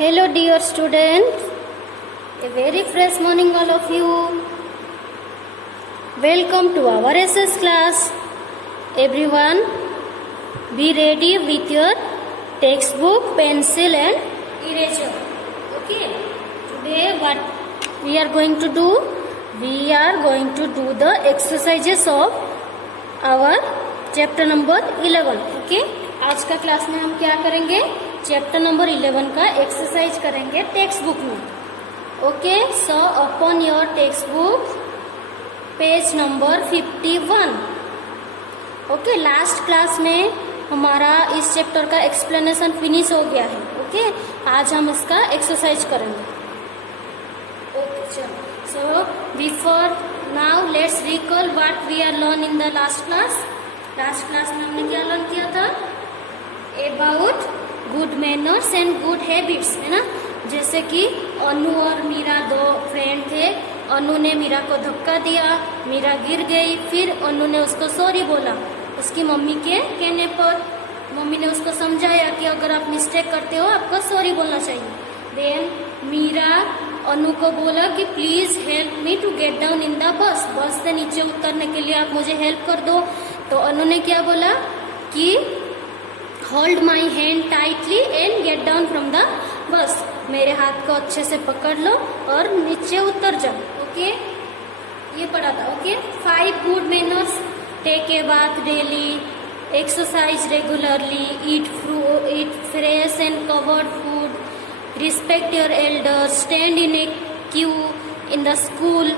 Hello dear students, a very fresh morning all of you. Welcome to our SS class. Everyone, be ready with your textbook, pencil and eraser. Okay, today what we are going to do? We are going to do the exercises of our chapter number 11. Okay, आज का class में हम क्या करेंगे? Chapter number 11 का exercise करेंगे text book में. Okay, so open your text book, page number 51. Okay, last class में हमारा इस चैप्टर का एक्सप्लेनेशन फिनिश हो गया है. ओके, आज हम इसका एक्सरसाइज करेंगे. ओके, चलो. So before now let's recall what we are learn in the last class. Last class में हमने क्या लर्न किया था? About good manners and good habits, है ना. जैसे कि अनु और मीरा दो फ्रेंड थे. अनु ने मीरा को धक्का दिया, मीरा गिर गई, फिर अनु ने उसको सॉरी बोला उसकी मम्मी के कहने पर. मम्मी ने उसको समझाया कि अगर आप मिस्टेक करते हो आपको सॉरी बोलना चाहिए. देन मीरा अनु को बोला कि please help me to get down in the bus. Bus से नीचे उतरने के लिए आप मुझे हेल्प कर दो. तो अनु ने क्या बोला कि hold my hand tightly and get down from the bus. मेरे हाथ को अच्छे से पकड़ लो और नीचे उतर जाओ. ओके, ये पढ़ा था. Okay, 5 good manners. Take a bath daily, exercise regularly, eat fresh and covered food, respect your elders, stand in a queue in the school.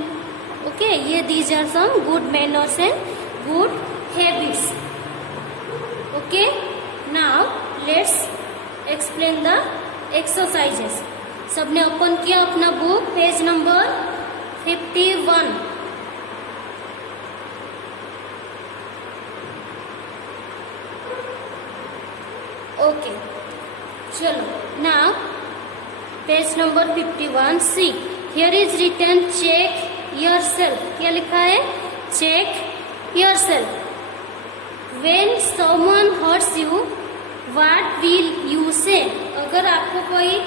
Okay, ये these are some good manners and good habits. Okay, now let's explain the exercises. सबने open किया अपना book, page number 51. Okay, चलो. now page number 51. See here is written check yourself. क्या लिखा है? check yourself. when someone hurts you, what will you say? अगर आपको कोई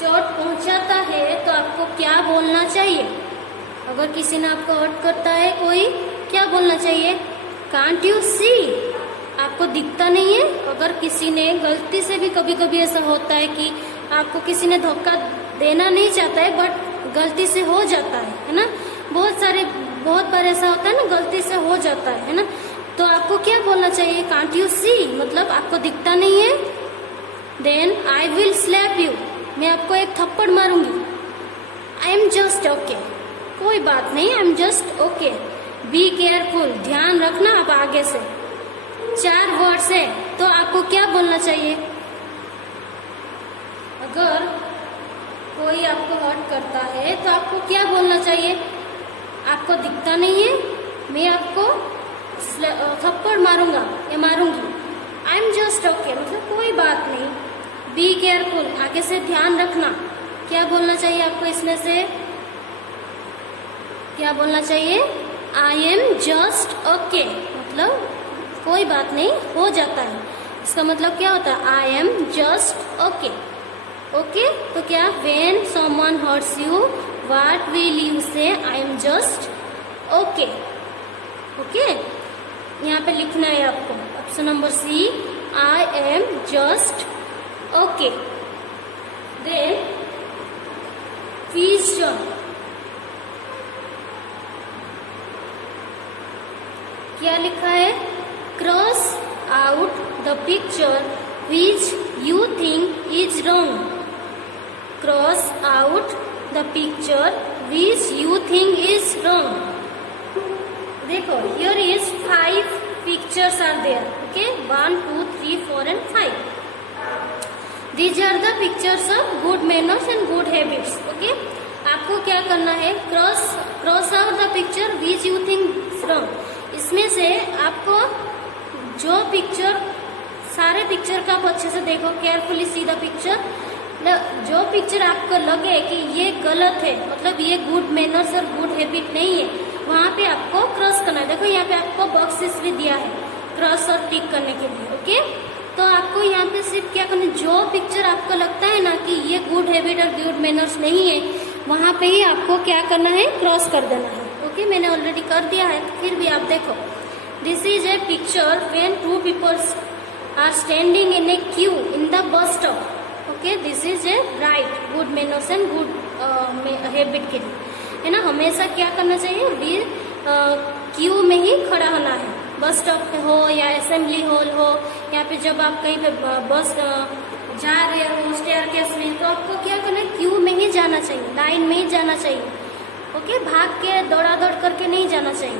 चोट पहुंचाता है तो आपको क्या बोलना चाहिए? अगर किसी ने आपको हर्ट करता है कोई, क्या बोलना चाहिए? Can't you see? आपको दिखता नहीं है? अगर किसी ने गलती से भी, कभी कभी ऐसा होता है कि आपको किसी ने धोखा देना नहीं चाहता है बट गलती से हो जाता है ना. बहुत बार ऐसा होता है ना, गलती से हो जाता है ना. तो आपको क्या बोलना चाहिए? कांट यू सी, मतलब आपको दिखता नहीं है. Then I will slap you, मैं आपको एक थप्पड़ मारूंगी. आई एम जस्ट ओके, कोई बात नहीं, आई am just okay. Be careful, ध्यान रखना आप आगे से. 4 वर्ड्स है, तो आपको क्या बोलना चाहिए? अगर कोई आपको हर्ट करता है तो आपको क्या बोलना चाहिए? आपको दिखता नहीं है, मैं आपको थप्पड़ मारूंगा या मारूंगी. आई एम जस्ट ओके, मतलब कोई बात नहीं. बी केयरफुल, आगे से ध्यान रखना. क्या बोलना चाहिए आपको इसमें से? क्या बोलना चाहिए? आई एम जस्ट ओके, मतलब कोई बात नहीं, हो जाता है. इसका मतलब क्या होता है? I am just okay. Okay, तो क्या? When someone hurts you, what will you say? I am just okay. Okay, यहाँ पे लिखना है आपको. Option number C, I am just okay. Then picture. क्या लिखा है? Cross out the picture which you think is wrong. Cross out the picture which you think is wrong. देखो, here is 5 pictures are there. Okay, 1, 2, 3, 4 and 5. These are the pictures of good manners and good habits. Okay, आपको क्या करना है? cross out the picture which you think is wrong. इसमें से आपको जो picture, सारे पिक्चर का आप अच्छे से देखो, केयरफुली सी द पिक्चर. जो पिक्चर आपको लगे कि ये गलत है, मतलब ये गुड मैनर्स और गुड हैबिट नहीं है, वहां पे आपको क्रॉस करना है. देखो यहाँ पे आपको बॉक्सेस भी दिया है क्रॉस और टिक करने के लिए. ओके, तो आपको यहाँ पे सिर्फ क्या करना है, जो पिक्चर आपको लगता है ना कि ये गुड हैबिट और गुड मैनर्स नहीं है, वहाँ पे ही आपको क्या करना है, क्रॉस कर देना है। ओके, मैंने ऑलरेडी कर दिया है, फिर भी आप देखो। This is a picture when two peoples are standing in a queue in the bus stop. Okay, this is a right good manners and good habit के लिए, है ना। हमेशा क्या करना चाहिए, भी क्यू में ही खड़ा होना है। बस स्टॉप पे हो या असेंबली हॉल हो, या फिर जब आप कहीं पे बस जा रहे हो स्टेयरकेस में, तो आपको क्या करना है, क्यू में ही जाना चाहिए, लाइन में ही जाना चाहिए। ओके, भाग के दौड़ा दौड़ करके नहीं जाना चाहिए।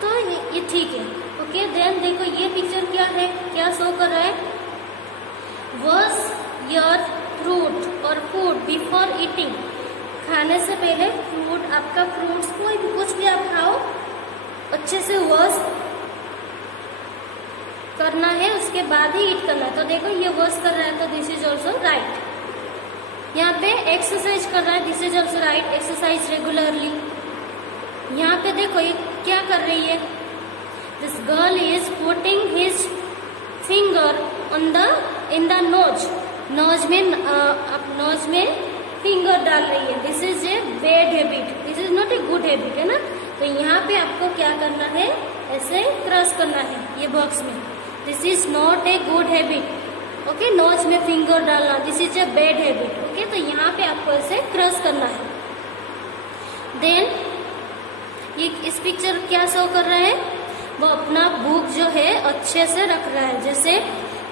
तो ये ठीक है। ओके, देन देखो ये पिक्चर क्या है, क्या शो कर रहा है, वॉश योर फ्रूट और फूड बिफोर ईटिंग। खाने से पहले फ्रूट, आपका फ्रूट्स कोई भी कुछ भी आप खाओ, अच्छे से वॉश करना है, उसके बाद ही ईट करना है। तो देखो ये वॉश कर रहा है, तो दिस इज ऑल्सो राइट। यहाँ पे एक्सरसाइज कर रहा है, this is also right, exercise regularly. यहाँ पे देखो ये क्या कर रही है, this girl is putting his finger on the in the nose. Nose में फिंगर डाल रही है। This is a bad habit, this is not a good habit, है ना। तो यहाँ पे आपको क्या करना है, ऐसे क्रॉस करना है ये बॉक्स में। This is not a good habit. Okay, nose में फिंगर डालना, this is a bad habit. Okay, तो यहाँ पे आपको ऐसे क्रॉस करना है। देन ये इस पिक्चर क्या शो कर रहा है, वो अपना बुक जो है अच्छे से रख रहा है। जैसे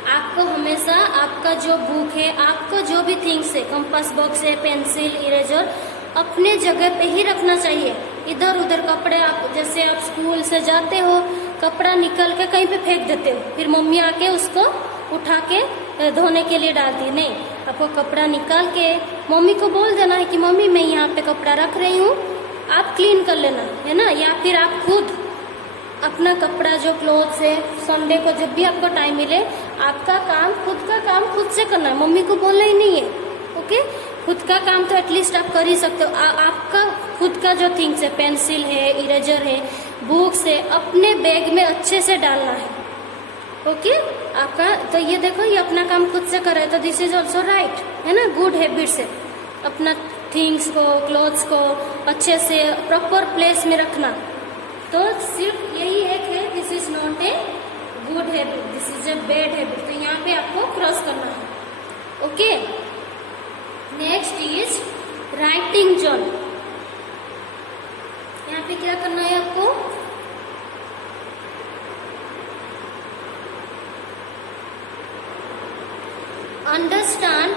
आपको हमेशा आपका जो बुक है, आपको जो भी थिंग्स है, कंपास बॉक्स है, पेंसिल, इरेजर, अपने जगह पे ही रखना चाहिए। इधर उधर कपड़े, आप जैसे आप स्कूल से जाते हो, कपड़ा निकल के कहीं पे फेंक देते हो, फिर मम्मी आके उसको उठा के धोने के लिए डालती। नहीं, आपको कपड़ा निकाल के मम्मी को बोल देना है कि मम्मी मैं यहाँ पे कपड़ा रख रही हूँ, आप क्लीन कर लेना, है ना। या फिर आप खुद अपना कपड़ा जो क्लोथ्स है, संडे को जब भी आपको टाइम मिले, आपका काम, खुद का काम खुद से करना है, मम्मी को बोलना ही नहीं है। ओके, खुद का काम तो एटलीस्ट आप कर ही सकते हो। आपका खुद का जो थिंग्स है, पेंसिल है, इरेजर है, बुक्स है, अपने बैग में अच्छे से डालना है। ओके, आपका तो ये देखो ये अपना काम खुद से कर रहा है, तो दिस इज ऑल्सो राइट, है ना। गुड हैबिट्स है अपना थिंग्स को, क्लोथ्स को अच्छे से प्रॉपर प्लेस में रखना। तो सिर्फ यही एक है, this is not a good habit, this is a bad habit. तो यहाँ पे आपको क्रॉस करना है। Okay, next is writing zone. यहाँ पे क्या करना है आपको, understand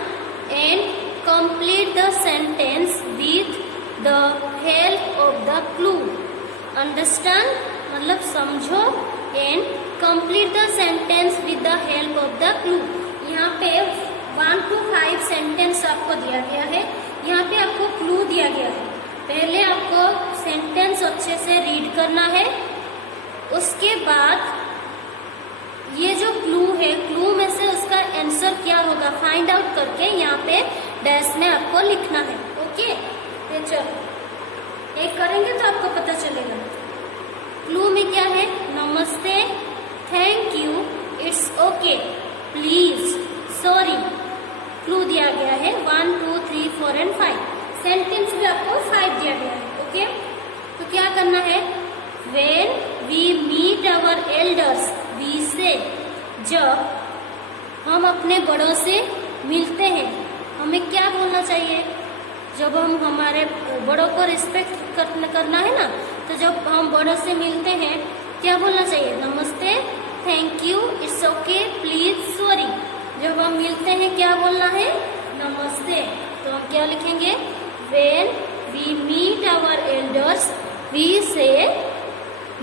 and complete the sentence with the help of the clue. Understand मतलब समझो, and complete the sentence with the help of the clue. यहाँ पे 1 to 5 सेंटेंस आपको दिया गया है, यहाँ पे आपको क्लू दिया गया है। पहले आपको सेंटेंस अच्छे से रीड करना है, उसके बाद ये जो क्लू है, क्लू में से उसका आंसर क्या होगा फाइंड आउट करके यहाँ पे डैश में आपको लिखना है। ओके, ये चलो एक करेंगे तो आपको पता चलेगा। क्लू में क्या है, नमस्ते, thank you, it's okay, please, sorry. Clue दिया गया है 1, 2, 3, 4 एंड 5। सेंटेंस भी आपको 5 दिया गया है। ओके, तो क्या करना है, when we meet our elders we say, जब हम अपने बड़ों से मिलते हैं हमें क्या बोलना चाहिए। जब हम हमारे बड़ों को रिस्पेक्ट करना है ना, तो जब हम बड़ों से मिलते हैं क्या बोलना चाहिए, नमस्ते, thank you, it's okay, please, sorry. जब हम मिलते हैं क्या बोलना है, नमस्ते। तो हम क्या लिखेंगे, when we meet our elders we say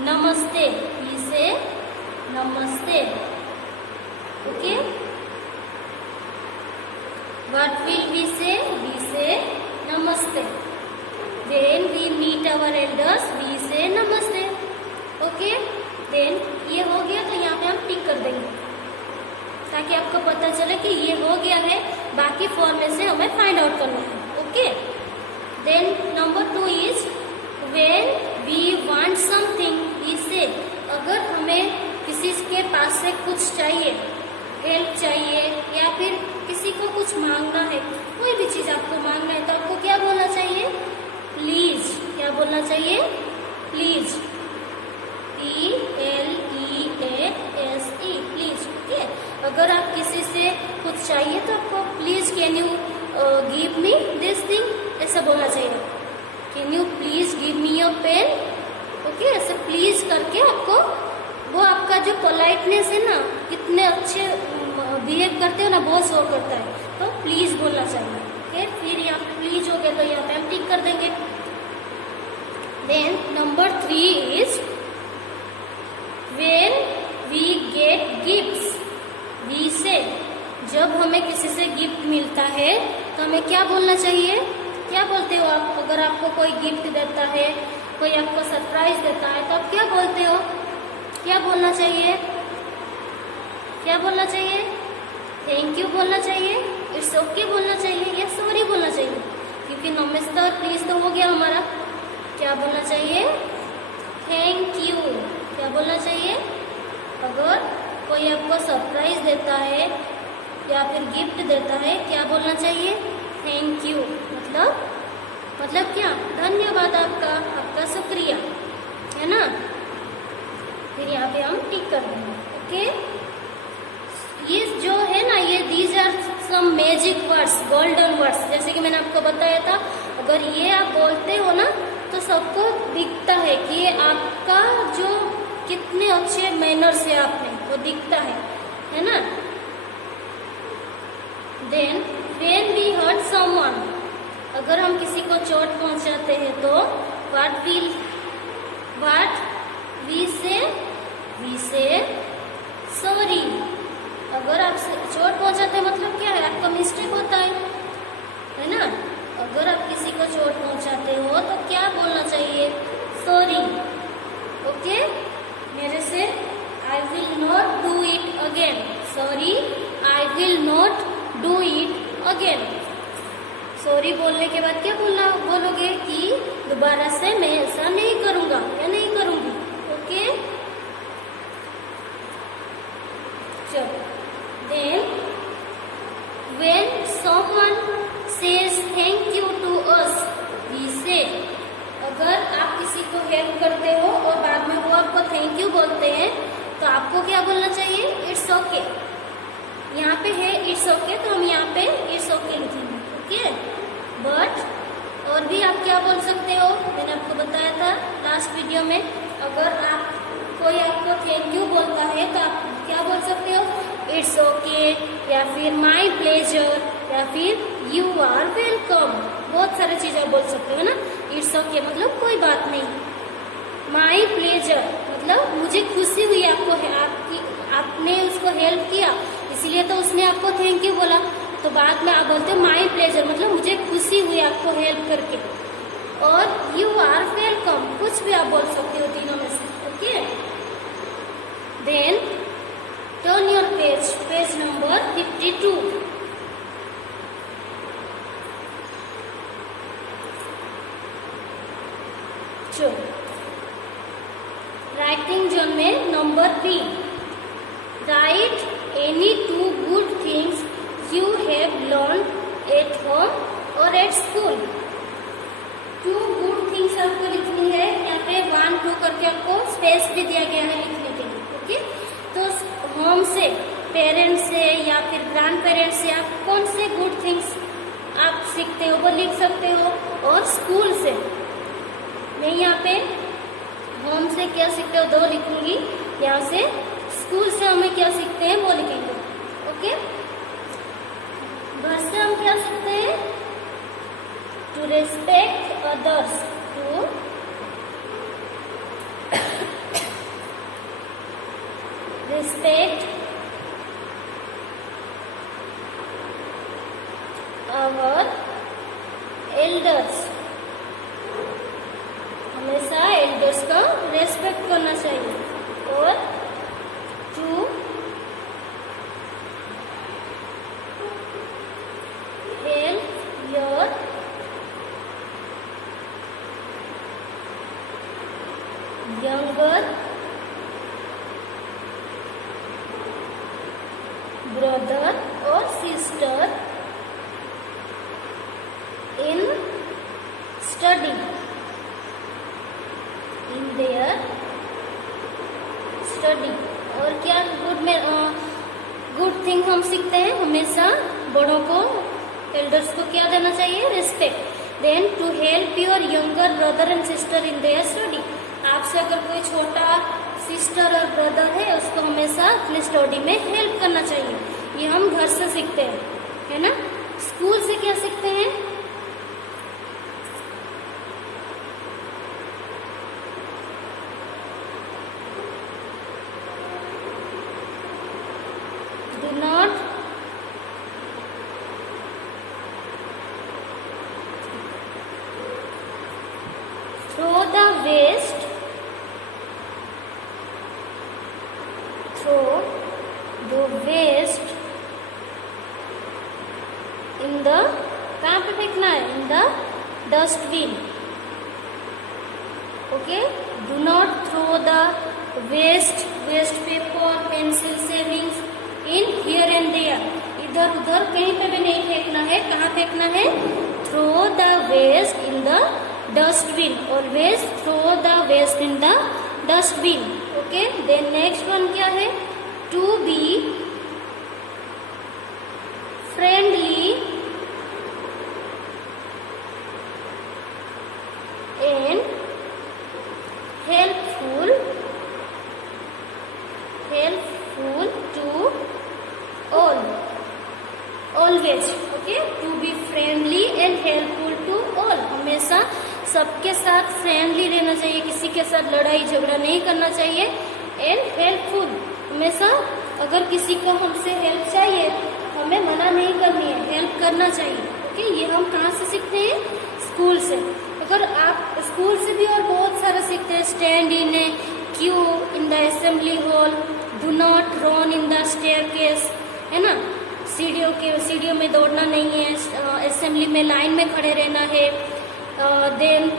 namaste, we say नमस्ते। Okay, what will we say नमस्ते। When we meet our elders, we say नमस्ते। ओके, देन ये हो गया, तो यहाँ पे हम टिक कर देंगे ताकि आपको पता चले कि ये हो गया है। बाकी 4 में से हमें फाइंड आउट करना है। Okay, then number 2 is when we want something, we say। अगर हमें किसी के पास से कुछ चाहिए हेल्प चाहिए या फिर किसी को कुछ मांगना है, कोई भी चीज आपको मांगना है तो आपको क्या बोलना चाहिए? प्लीज। क्या बोलना चाहिए? प्लीज। PLEASE, please. ओके, अगर आप किसी से कुछ चाहिए तो आपको please can you give me this thing, ऐसा बोलना चाहिए। Can you please give me your pen. Okay, ऐसे प्लीज करके आपको, वो आपका जो पोलाइटनेस है ना, कितने अच्छे बिहेव करते हो ना, बहुत शो करता है। तो प्लीज बोलना चाहिए। ओके, फिर यहाँ पे प्लीज हो गया तो यहाँ पे हम टिक कर देंगे। Then number 3 is when we get gifts we say. जब हमें किसी से गिफ्ट मिलता है तो हमें क्या बोलना चाहिए? क्या बोलते हो आप? अगर आपको कोई गिफ्ट देता है, कोई आपको सरप्राइज देता है तो आप क्या बोलते हो? क्या बोलना चाहिए? क्या बोलना चाहिए? थैंक यू बोलना चाहिए, इट्स ओके बोलना चाहिए या सॉरी बोलना चाहिए? क्योंकि नमस्ते प्लीज तो हो गया हमारा। क्या बोलना चाहिए? Thank you. क्या बोलना चाहिए? अगर कोई आपको सरप्राइज देता है या फिर गिफ्ट देता है, क्या बोलना चाहिए? Thank you. मतलब क्या? धन्यवाद आपका, आपका शुक्रिया, है ना। फिर यहाँ पे हम टिक कर देंगे। ओके, ये जो है ना, ये these are some magic words, golden words. जैसे कि मैंने आपको बताया था, अगर ये आप बोलते हो ना तो सबको दिखता है कि ये आपका जो कितने अच्छे मैनर्स है आप में, वो दिखता है ना। Then when we hurt someone, अगर हम किसी को चोट पहुंचाते हैं तो व्हाट वी से सॉरी। अगर आप चोट पहुंचाते हैं मतलब क्या है? आपका मिस्टेक होता है ना। अगर आप किसी को चोट पहुंचाते हो तो क्या बोलना चाहिए? सॉरी। ओके, मेरे से I will not do it again. Sorry, I will not do it again. Sorry बोलने के बाद क्या बोलोगे कि दोबारा से मैं ऐसा नहीं करूंगा या नहीं करूंगी। ओके, चलो। Then when someone says thank you to us we say. अगर आप किसी को हेल्प करते हो और बाद में वो आपको थैंक यू बोलते हैं तो आपको क्या बोलना चाहिए? It's okay. यहाँ पे है इट्स ओके, तो हम यहाँ पे इट्स ओके लिखेंगे। ओके, बट और भी आप क्या बोल सकते हो? मैंने आपको बताया था लास्ट वीडियो में, अगर आप कोई आपको थैंक यू बोलता है तो आप क्या बोल सकते हो? इट्स ओके, या फिर माई प्लेजर, या फिर यू आर वेलकम। बहुत सारी चीजें आप बोल सकते हो ना। इट्स ओके मतलब कोई बात नहीं। माई प्लेजर मतलब मुझे खुशी हुई आपने उसको हेल्प किया, इसीलिए तो उसने आपको थैंक यू बोला। तो बाद में आप बोलते हो माई प्लेजर मतलब मुझे खुशी हुई आपको हेल्प करके। और यू आर वेलकम, कुछ भी आप बोल सकते हो तीनों में से। Okay, then turn your page number 52। Writing zone में number 3, write any 2 good things you have learn at home और एट स्कूल। 2 गुड थिंग्स आपको लिखनी है। यहाँ पे 1, 2 करके आपको स्पेस भी दिया गया है लिखने के लिए। ओके, तो होम से, पेरेंट्स से या फिर ग्रैंड पेरेंट्स से आप कौन से गुड थिंग्स आप सीखते हो वो लिख सकते हो। और स्कूल से, मैं यहाँ पे होम से क्या सीखते हो 2 लिखूंगी, यहाँ से स्कूल से हमें क्या सीखते हैं वो लिखेंगे। ओके, घर से हम क्या सीखते हैं? To respect others, to respect our elders. हमेशा एल्डर्स का रेस्पेक्ट करना चाहिए। और to help your younger brother or sister in study in their study। और क्या गुड थिंग हम सीखते हैं, हमेशा बड़ों को, एल्डर्स को क्या देना चाहिए, respect. Then to help your younger brother and sister in their study. आपसे अगर कोई छोटा सिस्टर और ब्रदर है उसको हमेशा अपनी स्टडी में हेल्प करना चाहिए। ये हम घर से सीखते हैं, है ना। स्कूल से क्या सीखते हैं, do not throw the waste in the, कहाँ पे फेंकना है, in the dustbin। Okay, do not throw the waste paper, pencil shavings in here and there। इधर उधर कहीं पे भी नहीं फेंकना है। कहाँ फेंकना है, throw the waste in the dustbin। Always throw the waste in the dustbin। Okay, then next one क्या है, to be friendly and helpful to all, always। Okay, to be friendly and helpful to all. हमेशा सबके साथ friendly रहना चाहिए, किसी के साथ लड़ाई झगड़ा नहीं करना चाहिए। एंड हेल्पफुल, हमेशा अगर किसी को हमसे हेल्प चाहिए हमें मना नहीं करनी है, हेल्प करना चाहिए। ओके, ये हम कहाँ से सीखते हैं, स्कूल से। अगर आप स्कूल से भी और बहुत सारा सीखते हैं, stand in a queue in the assembly hall, do not run in the staircase, है ना। सीढ़ियों में दौड़ना नहीं है, असेंबली में लाइन में खड़े रहना है। Then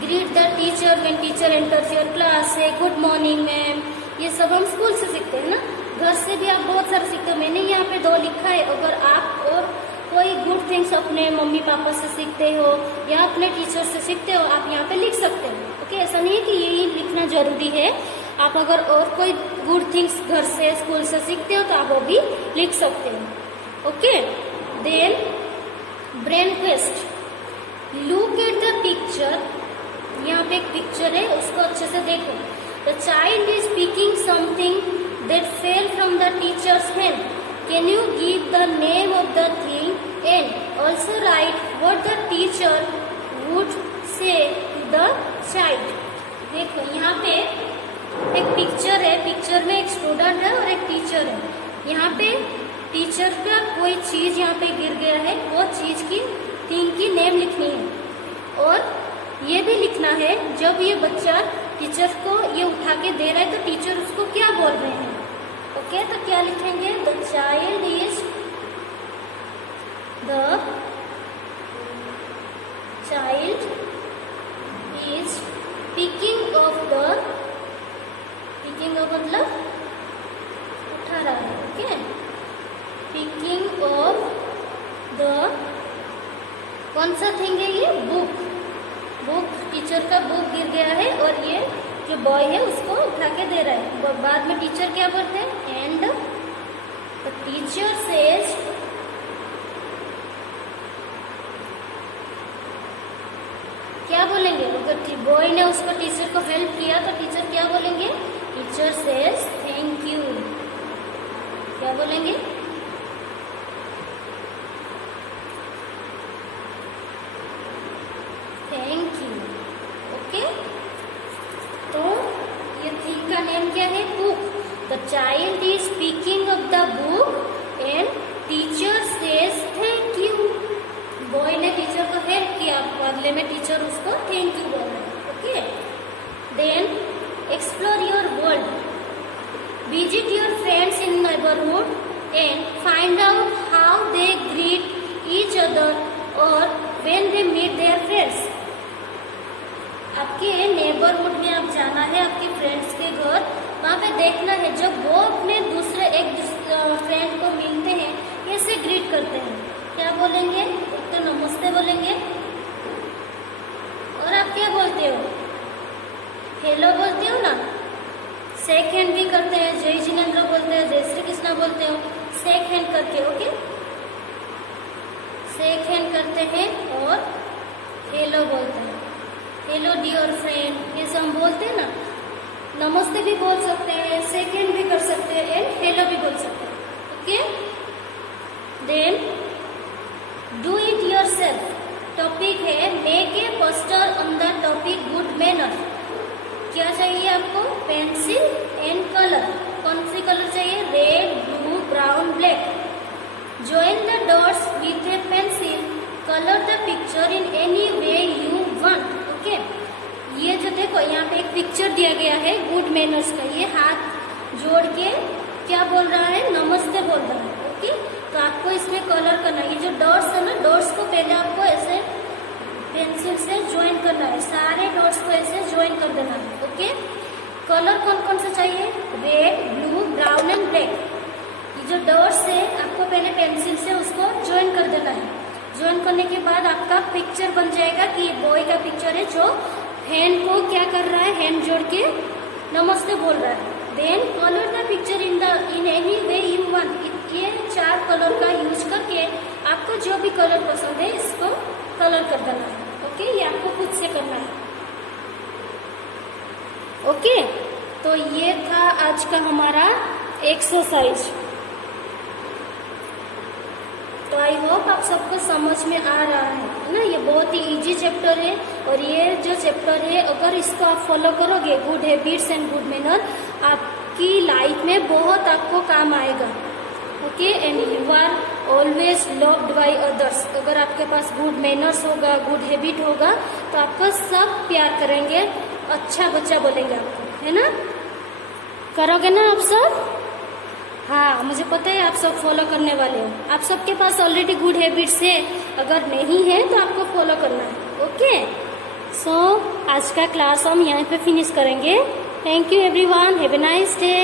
greet the teacher when teacher enters your class, है गुड मॉर्निंग मैम। ये सब हम स्कूल से सीखते हैं ना। घर से भी आप बहुत सारा सीखते हो। मैंने यहाँ पे 2 लिखा है। अगर आप और कोई गुड थिंग्स अपने मम्मी पापा से सीखते हो या अपने टीचर से सीखते हो, आप यहाँ पे लिख सकते हो। ओके, ऐसा नहीं है कि यही लिखना जरूरी है। आप अगर और कोई गुड थिंग्स घर से, स्कूल से सीखते हो तो आप वो भी लिख सकते हो। Okay, then brain quest, look at the picture. यहाँ पे एक पिक्चर है, उसको अच्छे से देखो। The child is speaking something that fell from the teacher's hand. Can you give the name of the thing and also write what the teacher would say to the child. देखो यहाँ पे एक picture है, picture में एक student है और एक टीचर है। यहाँ पे टीचर का कोई चीज यहाँ पे गिर गया है, वो चीज की थिंग की नेम लिखनी है। और ये भी लिखना है, जब ये बच्चा टीचर को ये उठा के दे रहा है तो टीचर उसको क्या बोल रहे हैं। ओके, तो क्या लिखेंगे, the child is picking of मतलब उठा रहा है। ओके, पिकिंग ऑफ द, कौन सा थिंग है ये, बुक। टीचर का बुक गिर गया है और ये जो बॉय है उसको उठा के दे रहा है। बाद में टीचर क्या बोलते हैं, एंड द टीचर सेज, क्या बोलेंगे, अगर बॉय ने उसको टीचर को हेल्प किया तो टीचर क्या बोलेंगे, टीचर सेज थैंक यू। क्या बोलेंगे, थैंक यू। ओके, तो ये थिंग का नेम क्या है, book. The child is speaking of the book and teacher says thank you. Boy ने टीचर को हेल्प किया, बदले में टीचर उसको थैंक यू बोल रहे हैं। Okay, then explore your world, visit your friends in neighbourhood and find out how they greet each other और when they meet their friends. आपके नेबरहुड में आप जाना है, आपके फ्रेंड्स के घर, वहाँ पे देखना है जब वो अपने दूसरे फ्रेंड को मिलते हैं कैसे ग्रीट करते हैं? क्या बोलेंगे? एक तो नमस्ते बोलेंगे, और आप क्या बोलते हो? हेलो बोलते हो ना। शेक हैंड भी करते हैं, जय जिनेन्द्र बोलते हैं, जय श्री कृष्णा बोलते हो, शेक हैंड करके। ओके, शेक हैंड करते हैं और हेलो बोलते हैं, हेलो डियर फ्रेंड, ये सब हम बोलते हैं ना। नमस्ते भी बोल सकते हैं, शेक हैंड भी कर सकते हैं, एंड हेलो भी बोल सकते हैं। Okay, then do it yourself. Topic है make a poster on the topic good manner. क्या चाहिए आपको? Pencil and colour. कौन सी कलर चाहिए? Red, blue, brown, black. Join the dots with a pencil. Color the picture in any way you want. Okay. ये जो देखो यहाँ पे एक पिक्चर दिया गया है गुड मैनर्स का। ये हाथ जोड़ के क्या बोल रहा है? नमस्ते बोल रहा है। ओके, तो आपको इसमें कलर करना है। ये जो डॉट्स है ना, डॉट्स को पहले आपको ऐसे पेंसिल से ज्वाइन करना है। सारे डॉट्स को ऐसे ज्वाइन कर देना है। ओके, कलर कौन कौन सा चाहिए? Red, blue, brown and black. जो डॉट्स है आपको पहले पेंसिल से उसको ज्वाइन कर देना है। ज्वाइन करने के बाद आपका पिक्चर बन जाएगा कि बॉय का पिक्चर है जो हैंड को क्या कर रहा है? हैंड जोड़ के नमस्ते बोल रहा है। Then colour the picture in any way you want. ये 4 कलर का यूज करके आपको जो भी कलर पसंद है इसको कलर कर देना है। ओके, ये आपको खुद से करना है। ओके, तो ये था आज का हमारा एक्सरसाइज। तो आई होप आप सबको समझ में आ रहा है ना। ये बहुत ही इजी चैप्टर है, और ये जो चैप्टर है अगर इसको आप फॉलो करोगे, good habits and good manner, आपकी लाइफ में बहुत आपको काम आएगा। Okay, and you are always loved by others. अगर आपके पास गुड मैनर्स होगा, गुड हैबिट होगा, तो आपको सब प्यार करेंगे, अच्छा बच्चा बोलेंगे आपको, है ना। करोगे ना आप सब? हाँ, मुझे पता है आप सब फॉलो करने वाले हो। आप सबके पास ऑलरेडी गुड हैबिट्स है, अगर नहीं है तो आपको फॉलो करना है। ओके, सो आज का क्लास हम यहाँ पे फिनिश करेंगे। Thank you everyone, have a nice day.